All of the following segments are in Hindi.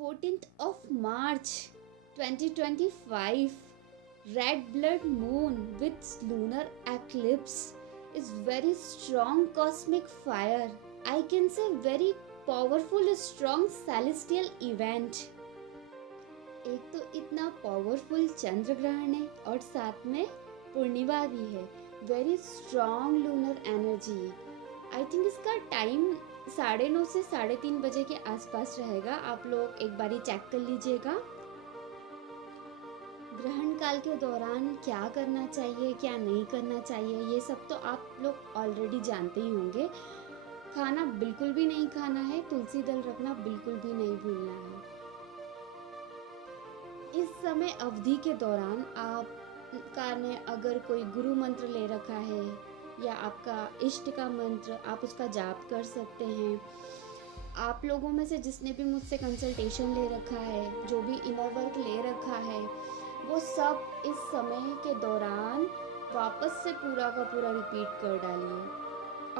14th of March 2025, red blood moon with lunar eclipse is very strong cosmic fire. I can say very powerful strong celestial event. एक तो इतना पावरफुल चंद्र ग्रहण है और साथ में पूर्णिमा भी है. Very strong lunar energy. I think इसका टाइम 9:30 से 3:30 बजे के आसपास रहेगा. आप लोग एक बारी चेक कर लीजिएगा. ग्रहण काल के दौरान क्या करना चाहिए क्या नहीं करना चाहिए ये सब तो आप लोग ऑलरेडी जानते ही होंगे. खाना बिल्कुल भी नहीं खाना है. तुलसी दल रखना बिल्कुल भी नहीं भूलना है. इस समय अवधि के दौरान आप ने अगर कोई गुरु मंत्र ले रखा है या आपका इष्ट का मंत्र आप उसका जाप कर सकते हैं. आप लोगों में से जिसने भी मुझसे कंसल्टेशन ले रखा है, जो भी इनर वर्क ले रखा है, वो सब इस समय के दौरान वापस से पूरा का पूरा रिपीट कर डालिए.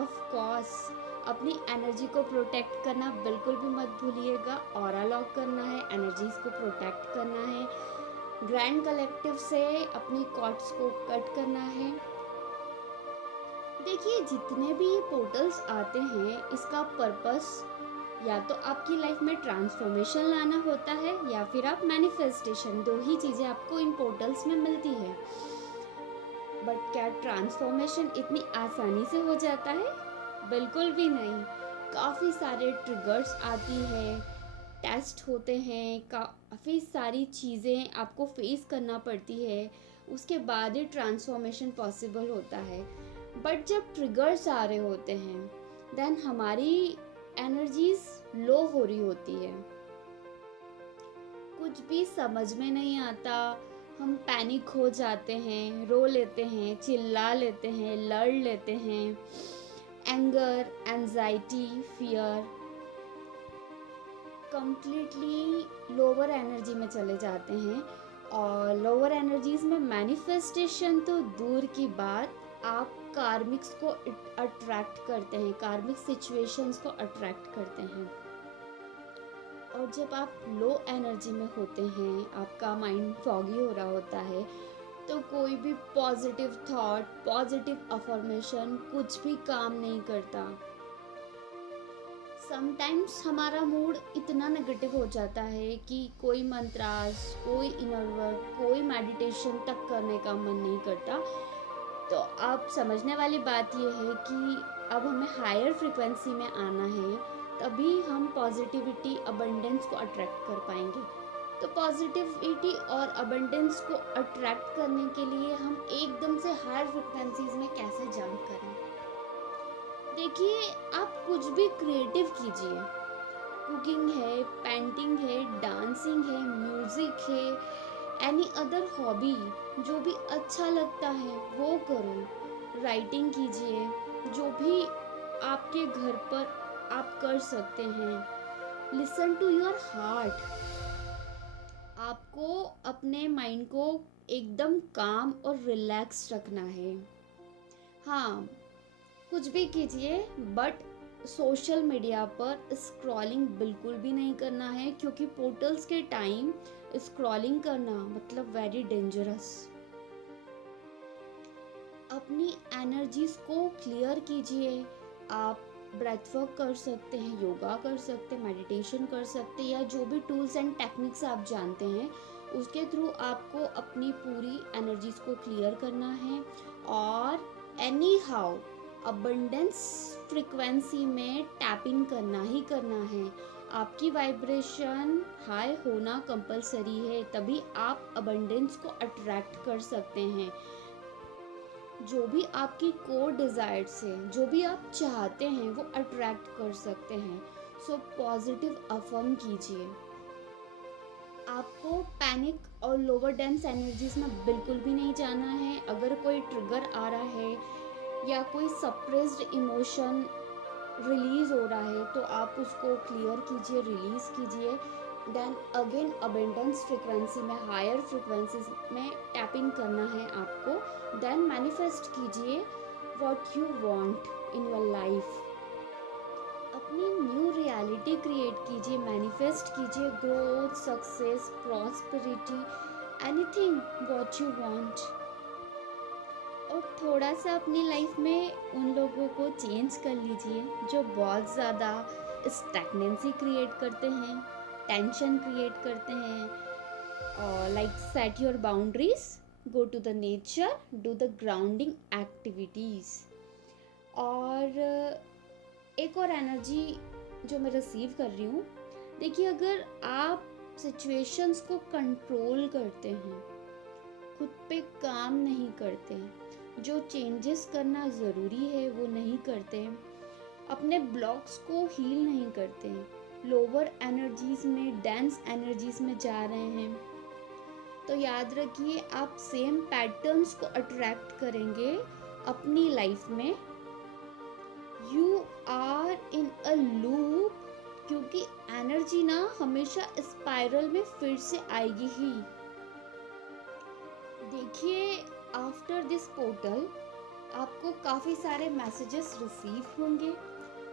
ऑफ कोर्स अपनी एनर्जी को प्रोटेक्ट करना बिल्कुल भी मत भूलिएगा. ऑरा लॉक करना है, एनर्जीज को प्रोटेक्ट करना है. ग्रैंड कलेक्टिव से अपनी कॉर्ड्स को कट करना है. देखिए जितने भी ये पोर्टल्स आते हैं इसका पर्पस या तो आपकी लाइफ में ट्रांसफॉर्मेशन लाना होता है या फिर आप मैनिफेस्टेशन. दो ही चीज़ें आपको इन पोर्टल्स में मिलती है. बट क्या ट्रांसफॉर्मेशन इतनी आसानी से हो जाता है? बिल्कुल भी नहीं. काफ़ी सारे ट्रिगर्स आती है, टेस्ट होते हैं, काफ़ी सारी चीज़ें आपको फेस करना पड़ती है. उसके बाद ही ट्रांसफॉर्मेशन पॉसिबल होता है. बट जब ट्रिगर्स आ रहे होते हैं देन हमारी एनर्जीज लो हो रही होती है. कुछ भी समझ में नहीं आता. हम पैनिक हो जाते हैं, रो लेते हैं, चिल्ला लेते हैं, लड़ लेते हैं. Anger, anxiety, fear, completely lower energy में चले जाते हैं. और लोअर एनर्जीज में मैनिफेस्टेशन तो दूर की बात, आप कार्मिक्स को अट्रैक्ट करते हैं, कार्मिक सिचुएशंस को अट्रैक्ट करते हैं. और जब आप लो एनर्जी में होते हैं, आपका माइंड फॉगी हो रहा होता है, तो कोई भी पॉजिटिव थॉट, पॉजिटिव अफर्मेशन कुछ भी काम नहीं करता. समटाइम्स हमारा मूड इतना नेगेटिव हो जाता है कि कोई मंत्रास, कोई इनर वर्क, कोई मेडिटेशन तक करने का मन नहीं करता. तो आप समझने वाली बात यह है कि अब हमें हायर फ्रिक्वेंसी में आना है, तभी हम पॉजिटिविटी, अबंडेंस को अट्रैक्ट कर पाएंगे. तो पॉजिटिविटी और अबंडेंस को अट्रैक्ट करने के लिए हम एकदम से हायर फ्रिक्वेंसीज में कैसे जंप करें? देखिए आप कुछ भी क्रिएटिव कीजिए. कुकिंग है, पेंटिंग है, डांसिंग है, म्यूज़िक है, एनी अदर हॉबी जो भी अच्छा लगता है वो करो. राइटिंग कीजिए, जो भी आपके घर पर आप कर सकते हैं. Listen to your heart. आपको अपने माइंड को एकदम काम और रिलैक्स रखना है. हाँ कुछ भी कीजिए बट सोशल मीडिया पर स्क्रॉलिंग बिल्कुल भी नहीं करना है, क्योंकि पोर्टल्स के टाइम स्क्रॉलिंग करना मतलब वेरी डेंजरस. अपनी एनर्जीज को क्लियर कीजिए. आप ब्रेथ वर्क कर सकते हैं, योगा कर सकते हैं, मेडिटेशन कर सकते हैं, या जो भी टूल्स एंड टेक्निक्स आप जानते हैं उसके थ्रू आपको अपनी पूरी एनर्जीज को क्लियर करना है. और एनी हाउ अबंडेंस फ्रिक्वेंसी में टैपिंग करना ही करना है. आपकी वाइब्रेशन हाई होना कंपलसरी है, तभी आप अबंडेंस को अट्रैक्ट कर सकते हैं. जो भी आपकी कोर डिज़ायर्स है, जो भी आप चाहते हैं वो अट्रैक्ट कर सकते हैं. सो पॉजिटिव अफर्म कीजिए. आपको पैनिक और लोअर डेंस एनर्जीज में बिल्कुल भी नहीं जाना है. अगर कोई ट्रिगर आ रहा है या कोई सप्रेस्ड इमोशन रिलीज़ हो रहा है तो आप उसको क्लियर कीजिए, रिलीज़ कीजिए. देन अगेन अबेंडेंस फ्रिक्वेंसी में, हायर फ्रिक्वेंसीज में टैपिंग करना है आपको. देन मैनिफेस्ट कीजिए what you want in your life. अपनी न्यू रियलिटी क्रिएट कीजिए, मैनिफेस्ट कीजिए growth, success, prosperity, anything what you want. और थोड़ा सा अपनी लाइफ में उन लोगों को चेंज कर लीजिए जो बहुत ज़्यादा स्टैग्नेंसी क्रिएट करते हैं, टेंशन क्रिएट करते हैं। और like set your boundaries, go to the nature, do the grounding activities. और एक और एनर्जी जो मैं रिसीव कर रही हूँ, देखिए अगर आप सिचुएशंस को कंट्रोल करते हैं, खुद पे काम नहीं करते, जो चेंजेस करना ज़रूरी है वो नहीं करते, अपने ब्लॉक्स को हील नहीं करते, लोअर एनर्जीज में, डेंस एनर्जीज में जा रहे हैं, तो याद रखिए आप सेम पैटर्न्स को अट्रैक्ट करेंगे अपनी लाइफ में। You are in a loop, क्योंकि एनर्जी ना हमेशा स्पाइरल में फिर से आएगी ही। देखिए आफ्टर दिस पोर्टल आपको काफ़ी सारे मैसेजेस रिसीव होंगे,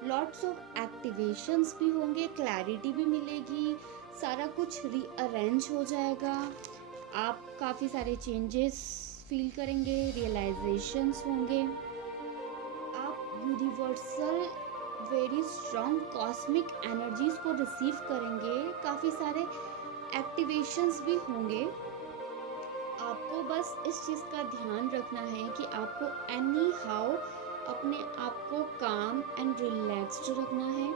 लॉट्स ऑफ एक्टिवेशंस भी होंगे, क्लैरिटी भी मिलेगी, सारा कुछ रीअरेंज हो जाएगा, आप काफ़ी सारे चेंजेस फील करेंगे, रियलाइजेशंस होंगे, आप universal very strong cosmic energies को रिसीव करेंगे, काफ़ी सारे एक्टिवेशंस भी होंगे। आपको बस इस चीज़ का ध्यान रखना है कि आपको एनी हाउ अपने आप को काम एंड रिलैक्स्ड रखना है।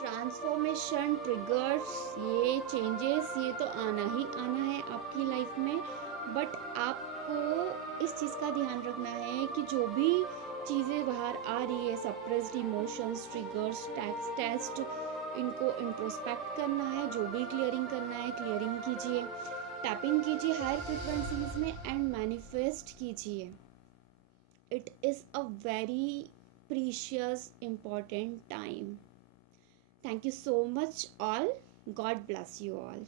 ट्रांसफॉर्मेशन, ट्रिगर्स, ये चेंजेस ये तो आना ही आना है आपकी लाइफ में, बट आपको इस चीज़ का ध्यान रखना है कि जो भी चीज़ें बाहर आ रही है, सप्रेस्ड इमोशंस, ट्रिगर्स, टेस्ट, इनको इंट्रोस्पेक्ट करना है, जो भी क्लियरिंग करना है क्लियरिंग कीजिए, टैपिंग कीजिए हायर फ्रिक्वेंसीज में एंड मैनिफेस्ट कीजिए। It is a very precious important time. Thank you so much all. God bless you all.